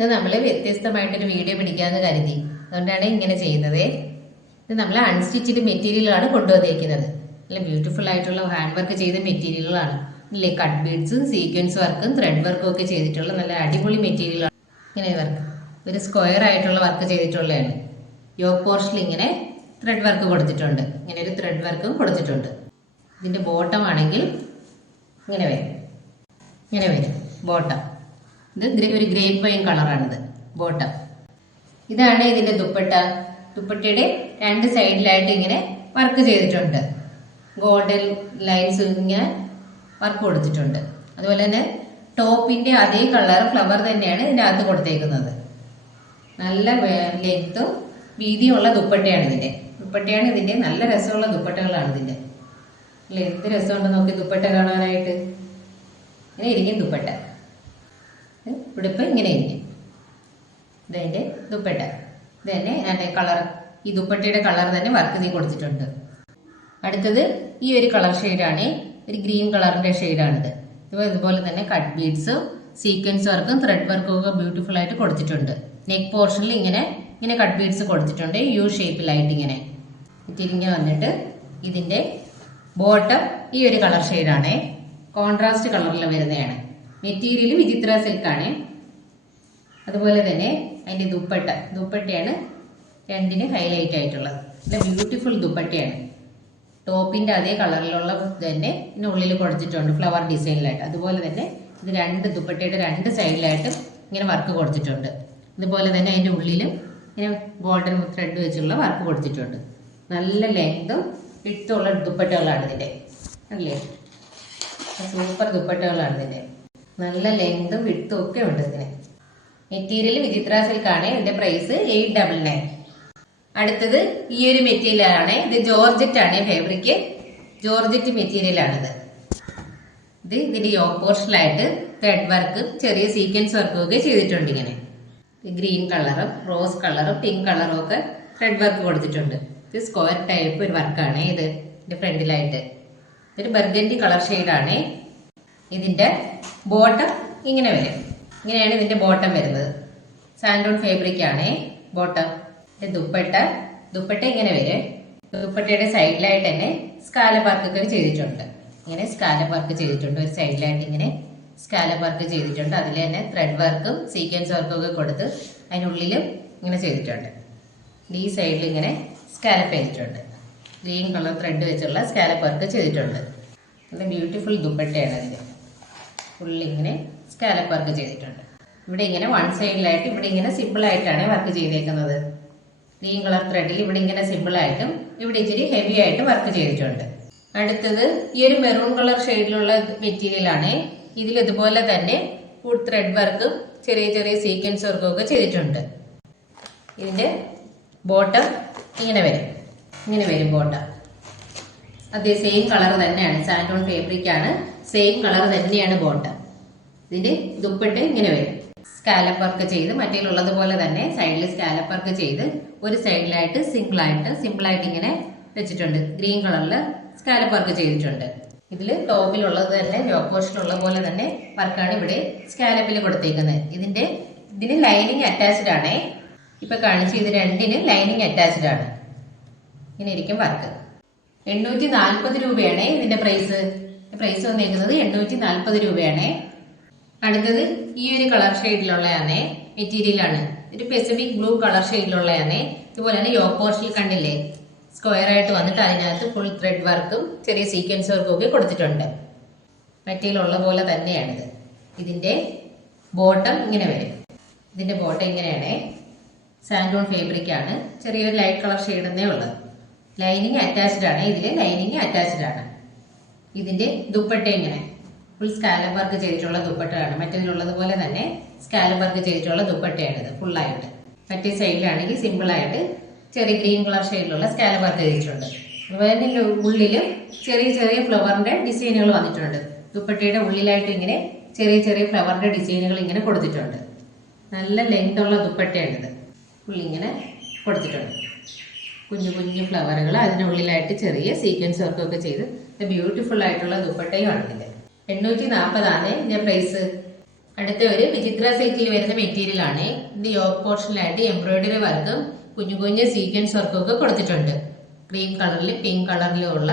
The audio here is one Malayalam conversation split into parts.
ഇത് നമ്മൾ വ്യത്യസ്തമായിട്ടൊരു വീഡിയോ പിടിക്കാമെന്ന് കരുതി. അതുകൊണ്ടാണ് ഇങ്ങനെ ചെയ്യുന്നത്. ഇത് നമ്മൾ അൺസ്റ്റിച്ചിട്ട് മെറ്റീരിയലാണ് കൊണ്ടുവന്നിരിക്കുന്നത് നല്ല ബ്യൂട്ടിഫുൾ ആയിട്ടുള്ള ഹാൻഡ് വർക്ക് ചെയ്ത മെറ്റീരിയലുകളാണ് അല്ലേ കട്ട് ബീഡ്സും സീക്വൻസ് വർക്കും ത്രെഡ് വർക്കും ഒക്കെ ചെയ്തിട്ടുള്ള നല്ല അടിപൊളി മെറ്റീരിയലാണ് ഇങ്ങനെ വർക്ക് ഒരു സ്ക്വയർ ആയിട്ടുള്ള വർക്ക് ചെയ്തിട്ടുള്ളതാണ്. യോക്ക് പോർഷനിൽ ഇങ്ങനെ ത്രെഡ് വർക്ക് കൊടുത്തിട്ടുണ്ട്. ഇങ്ങനെ ഒരു ത്രെഡ് വർക്കും കൊടുത്തിട്ടുണ്ട്. ഇതിന്റെ ബോട്ടം ആണെങ്കിൽ ഇങ്ങനെ വരും. ഇങ്ങനെ വരും. ബോട്ടം ഇത് ഒരു ഗ്രേപ്പ് വൈൻ കളറാണിത്. ബോട്ടം. ഇതാണ് ഇതിന്റെ ദുപ്പട്ട. ദുപ്പട്ടയുടെ രണ്ട് സൈഡിലായിട്ട് ഇങ്ങനെ വർക്ക് ചെയ്തിട്ടുണ്ട്. ഗോൾഡൻ ലൈൻസ് ഇങ്ങനെ വർക്ക് കൊടുത്തിട്ടുണ്ട്. അതുപോലെ തന്നെ ടോപ്പിന്റെ അതേ കളർ ഫ്ലവർ തന്നെയാണ് ഇതിന്റെ അകത്ത് കൊടുത്തേക്കുന്നത്. നല്ല ലെങ്ത്തും വീതിയുള്ള ദുപ്പട്ടയാണ് ഇതിന്റെ. ദുപ്പട്ടയാണ് ഇതിന്റെ നല്ല രസമുള്ള ദുപ്പട്ടകളാണ് ഇതിന്റെ. അല്ലെ? എന്ത് നോക്കി ദുപ്പട്ട കാണാനായിട്ട്. ഇങ്ങനെ ഇരിക്കും ദുപ്പട്ട. ഉടുപ്പ് ഇങ്ങനെ ഇരിക്കും ഇതതിന്റെ ദുപ്പട്ട. ഇത് തന്നെ അതിന്റെ കളർ. ഈ ദുപ്പട്ടയുടെ കളർ തന്നെ വർക്ക് ചെയ്ത് കൊടുത്തിട്ടുണ്ട്. അടുത്തത് ഈ ഒരു കളർ ഷെയ്ഡാണ്. ഒരു ഗ്രീൻ കളറിന്റെ ഷെയ്ഡാണിത്. ഇത് ഇതുപോലെ തന്നെ കട്ട് ബീഡ്സും സീക്വൻസ് വർക്കും ത്രെഡ് വർക്കും ഒക്കെ ബ്യൂട്ടിഫുൾ ആയിട്ട് കൊടുത്തിട്ടുണ്ട്. നെക്ക് പോർഷനിൽ ഇങ്ങനെ ഇങ്ങനെ കട്ട് ബീഡ്സ് കൊടുത്തിട്ടുണ്ട്. യു ഷേപ്പിലായിട്ട് ഇങ്ങനെ. തിരിഞ്ഞ് വന്നിട്ട് ഇതിന്റെ ബോട്ടം ഈ ഒരു കളർ ഷെയ്ഡാണ്. കോൺട്രാസ്റ്റ് കളറിൽ വരുന്നതാണ്. മെറ്റീരിയൽ വിചിത്ര സിൽക്കാണ്. അതുപോലെ തന്നെ അതിന്റെ ദുപ്പട്ട. ദുപ്പട്ടയാണ് രണ്ടിന് ഹൈലൈറ്റ് ആയിട്ടുള്ളത്. നല്ല ബ്യൂട്ടിഫുൾ ദുപ്പട്ടയാണ്. ടോപ്പിന്റെ അതേ കളറിലുള്ള തന്നെ ഇതിന് ഉള്ളിൽ കൊടുത്തിട്ടുണ്ട് ഫ്ലവർ ഡിസൈനിലായിട്ട് അതുപോലെ തന്നെ ഇത് രണ്ട് ദുപ്പട്ടയുടെ രണ്ട് സൈഡിലായിട്ട് ഇങ്ങനെ വർക്ക് കൊടുത്തിട്ടുണ്ട്. അതുപോലെ തന്നെ അതിന്റെ ഉള്ളിലും ഇങ്ങനെ ഗോൾഡൻ ത്രെഡ് വെച്ചുള്ള വർക്ക് കൊടുത്തിട്ടുണ്ട്. നല്ല ലെങ്തും വിട്ടുള്ള ദുപ്പട്ടകളാണ് ഇതിന്റെ. അല്ലേ? സൂപ്പർ ദുപ്പട്ടകളാണ് ഇതിന്റെ നല്ല ലെങ്തും വിട്ടും ഒക്കെ ഉണ്ട് ഇതിന്. മെറ്റീരിയൽ വിചിത്ര സിൽക്കാണ് ഇതിന്റെ പ്രൈസ് എയ്റ്റ് ഡബിൾ നയൻ അടുത്തത് ഈ ഒരു മെറ്റീരിയൽ ആണ്. ഇത് ജോർജറ്റ് ആണ് ഫാബ്രിക് ജോർജറ്റ് മെറ്റീരിയൽ ആണിത്. ഇത് ഇതിന്റെ ആയിട്ട് ത്രെഡ് വർക്കും ചെറിയ സീക്വൻസ് വർക്കും ഒക്കെ ചെയ്തിട്ടുണ്ട് ഇങ്ങനെ. ഗ്രീൻ കളറും റോസ് കളറും പിങ്ക് കളറും ഒക്കെ ത്രെഡ് വർക്ക് കൊടുത്തിട്ടുണ്ട്. ഇത് സ്ക്വയർ ടൈപ്പ് ഒരു വർക്കാണ് ഇത് ഇതിന്റെ ഫ്രണ്ടിലായിട്ട് ഒരു ബർഗൻഡി കളർ ഷെയ്ഡാണ് ഇതിന്റെ ബോട്ടം ഇങ്ങനെ വരും. ഇങ്ങനെയാണ് ഇതിന്റെ ബോട്ടം വരുന്നത്. സാൻഡോൺ ഫാബ്രിക് ആണ് ബോട്ടം ദുപ്പട്ട ദുപ്പട്ട ഇങ്ങനെ വരും. ദുപ്പട്ടയുടെ സൈഡിലായിട്ട് തന്നെ സ്കാല വർക്ക് ചെയ്തിട്ടുണ്ട്. ഇങ്ങനെ സ്കാല വർക്ക് ചെയ്തിട്ടുണ്ട്. ഒരു സൈഡിലായിട്ട് ഇങ്ങനെ സ്കാല വർക്ക് ചെയ്തിട്ടുണ്ട്. അതിൽ തന്നെ ത്രെഡ് വർക്കും സീക്വൻസ് വർക്കും ഒക്കെ കൊടുത്ത് അതിനുള്ളിലും ഇങ്ങനെ ചെയ്തിട്ടുണ്ട്. ഈ സൈഡിൽ ഇങ്ങനെ സ്കാലപ്പ് ചെയ്തിട്ടുണ്ട് ഗ്രീൻ കളർ ത്രെഡ് വെച്ചുള്ള സ്കാലപ്പ് വർക്ക് ചെയ്തിട്ടുണ്ട്. നല്ല ബ്യൂട്ടിഫുൾ ദുപ്പട്ടയാണ് അതിന് ഫുള്ള് ഇങ്ങനെ സ്കാലപ്പ് വർക്ക് ചെയ്തിട്ടുണ്ട്. ഇവിടെ ഇങ്ങനെ വൺ സൈഡിലായിട്ട് ഇവിടെ ഇങ്ങനെ സിമ്പിൾ ആയിട്ടാണ് വർക്ക് ചെയ്തേക്കുന്നത്. ഗ്രീൻ കളർ ത്രെഡിൽ ഇവിടെ ഇങ്ങനെ സിമ്പിൾ ആയിട്ടും ഇവിടെ ഇച്ചിരി ഹെവി ആയിട്ട് വർക്ക് ചെയ്തിട്ടുണ്ട്. അടുത്തത് ഈ ഒരു മെറൂൺ കളർ ഷെയ്ഡിലുള്ള മെറ്റീരിയലാണ് ഇതിൽ ഇതുപോലെ തന്നെ ഫുഡ് ത്രെഡ് വർക്കും ചെറിയ ചെറിയ സീക്വൻസ് വർക്കും ഒക്കെ ചെയ്തിട്ടുണ്ട്. ഇതിന്റെ ബോട്ടം ഇങ്ങനെ വരും. ഇങ്ങനെ വരും ബോട്ടം അതേ സെയിം കളർ തന്നെയാണ്. സാൻഡോൺ ഫാബ്രിക് ആണ്. സെയിം കളർ തന്നെയാണ് ബോട്ടം ഇതിന്റെ ദുപ്പട്ട് ഇങ്ങനെ വരും. സ്കാലപ്പ് വർക്ക് ചെയ്ത് മറ്റേലുള്ളതുപോലെ തന്നെ സൈഡിൽ സ്കാലപ്പ് വർക്ക് ചെയ്ത് ഒരു സൈഡിലായിട്ട് സിംഗിൾ ആയിട്ട് സിമ്പിൾ ആയിട്ട് ഇങ്ങനെ വെച്ചിട്ടുണ്ട്. ഗ്രീൻ കളറിൽ സ്കാലപ്പ് വർക്ക് ചെയ്തിട്ടുണ്ട്. ഇതിൽ ടോപ്പിലുള്ളത് തന്നെ യോക്കോഷനുള്ള പോലെ തന്നെ വർക്കാണ് ഇവിടെ സ്കാലപ്പിൽ കൊടുത്തേക്കുന്നത്. ഇതിന്റെ ഇതിന് ലൈനിങ് അറ്റാച്ച്ഡ് ആണേ. ഇപ്പൊ കാണിച്ച് ഇത് രണ്ടിന് ലൈനിങ് അറ്റാച്ച്ഡ് ആണ്. ഇങ്ങനെ ഇരിക്കും വർക്ക് എണ്ണൂറ്റി നാൽപ്പത് രൂപയാണ് ഇതിന്റെ പ്രൈസ് പ്രൈസ് വന്നിരിക്കുന്നത് എണ്ണൂറ്റി നാൽപ്പത് രൂപയാണ്. അടുത്തത് ഈ ഒരു കളർ ഷെയ്ഡിലുള്ളതാണ് മെറ്റീരിയൽ ആണ്. ഒരു പെസിഫിക് ബ്ലൂ കളർ ഷെയ്ഡിലുള്ളതാണ് ഇതുപോലെ തന്നെ യോ പോർഷനിൽ കണ്ടില്ലേ? സ്ക്വയർ ആയിട്ട് വന്നിട്ട് അതിനകത്ത് ഫുൾ ത്രെഡ് വർക്കും ചെറിയ സീക്വൻസ് വർക്കും ഒക്കെ കൊടുത്തിട്ടുണ്ട്. മെറ്റീരിയൽ ഉള്ള പോലെ തന്നെയാണിത്. ഇതിന്റെ ബോട്ടം ഇങ്ങനെ വരും. ഇതിന്റെ ബോട്ടം ഇങ്ങനെയാണ്. സാൻഡോൺ ഫാബ്രിക് ആണ്. ചെറിയൊരു ലൈറ്റ് കളർ ഷെയ്ഡ് എന്നേ ഉള്ളത് ലൈനിങ് അറ്റാച്ച്ഡ് ആണ്. ഇതിൽ ലൈനിങ് അറ്റാച്ച്ഡ് ആണ്. ഇതിന്റെ ദുപ്പട്ട ഇങ്ങനെ. ഫുൾ സ്കാലം വർക്ക് ചെയ്തിട്ടുള്ള ദുപ്പട്ടയാണ്. മറ്റേതിലുള്ളത് പോലെ തന്നെ സ്കാലം വർക്ക് ചെയ്തിട്ടുള്ള ദുപ്പട്ടയാണിത്. ഫുള്ളായിട്ട് മറ്റേ സൈഡിലാണെങ്കിൽ സിമ്പിൾ ആയിട്ട് ചെറിയ ഗ്രീൻ കളർ ഷെയ്ഡിലുള്ള സ്കാലം വർക്ക് ചെയ്തിട്ടുണ്ട്. അതുപോലെ തന്നെ ഉള്ളിലും ചെറിയ ചെറിയ ഫ്ലവറിന്റെ ഡിസൈനുകൾ വന്നിട്ടുണ്ട്. ദുപ്പട്ടയുടെ ഉള്ളിലായിട്ട് ഇങ്ങനെ ചെറിയ ചെറിയ ഫ്ലവറിന്റെ ഡിസൈനുകൾ ഇങ്ങനെ കൊടുത്തിട്ടുണ്ട്. നല്ല ലെങ്ത് ഉള്ള ദുപ്പട്ടയാണിത്. ഉള്ളിങ്ങനെ കൊടുത്തിട്ടുണ്ട്. കുഞ്ഞു കുഞ്ഞു ഫ്ലവറുകൾ അതിനുള്ളിലായിട്ട് ചെറിയ സീക്വൻസ് വർക്കൊക്കെ ചെയ്ത് ബ്യൂട്ടിഫുൾ ആയിട്ടുള്ള ദുപ്പട്ടയും ആണ് ഇതിന്റെ എണ്ണൂറ്റി നാൽപ്പതാണ് ഇതിന്റെ പ്രൈസ് അടുത്ത ഒരു വിചിത്ര സിൽക്കിൽ വരുന്ന മെറ്റീരിയൽ ആണ്. ഇതിന്റെ യോഗ പോർഷനിലായിട്ട് എംബ്രോയിഡറി വർക്കും കുഞ്ഞു കുഞ്ഞു സീക്വൻസ് വർക്കും ഒക്കെ കൊടുത്തിട്ടുണ്ട്. ക്രീം കളറിൽ പിങ്ക് കളറിലും ഉള്ള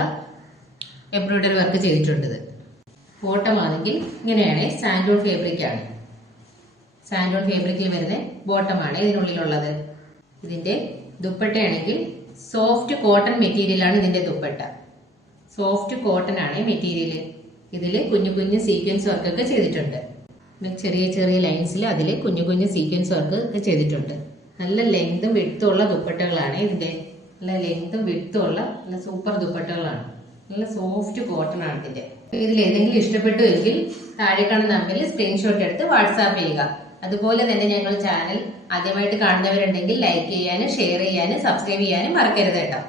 എംബ്രോയിഡറി വർക്ക് ചെയ്തിട്ടുണ്ട് ഇത്. ബോട്ടം ആണെങ്കിൽ ഇങ്ങനെയാണ് സാൻഡോൺ ഫേബ്രിക് ആണ്. സാൻഡോൺ ഫേബ്രിക്കിൽ വരുന്ന ബോട്ടമാണ് ഇതിനുള്ളിലുള്ളത്. ഇതിന്റെ ദുപ്പട്ടയാണെങ്കിൽ സോഫ്റ്റ് കോട്ടൺ മെറ്റീരിയലാണ് ഇതിന്റെ ദുപ്പട്ട. സോഫ്റ്റ് കോട്ടൺ ആണ് മെറ്റീരിയൽ ഇതിൽ കുഞ്ഞു കുഞ്ഞു സീക്വൻസ് വർക്കൊക്കെ ചെയ്തിട്ടുണ്ട്. ചെറിയ ചെറിയ ലൈൻസിൽ അതിൽ കുഞ്ഞു കുഞ്ഞു സീക്വൻസ് വർക്ക് ഒക്കെ ചെയ്തിട്ടുണ്ട്. നല്ല ലെങ്തും വിടുത്തും ഉള്ള ദുപ്പട്ടകളാണ് ഇതിന്റെ നല്ല ലെങ്തും വിടുത്തും ഉള്ള നല്ല സൂപ്പർ ദുപ്പട്ടകളാണ്. നല്ല സോഫ്റ്റ് കോട്ടൺ ആണ് ഇതിന്റെ ഇതിൽ ഏതെങ്കിലും ഇഷ്ടപ്പെട്ടു എങ്കിൽ താഴെ കാണുന്ന നമ്പറിൽ സ്ക്രീൻഷോട്ട് എടുത്ത് വാട്സാപ്പ് ചെയ്യുക. അതുപോലെ തന്നെ ഞങ്ങൾ ചാനൽ ആദ്യമായിട്ട് കാണുന്നവരുണ്ടെങ്കിൽ ലൈക്ക് ചെയ്യാനും ഷെയർ ചെയ്യാനും സബ്സ്ക്രൈബ് ചെയ്യാനും മറക്കരുത് കേട്ടോ.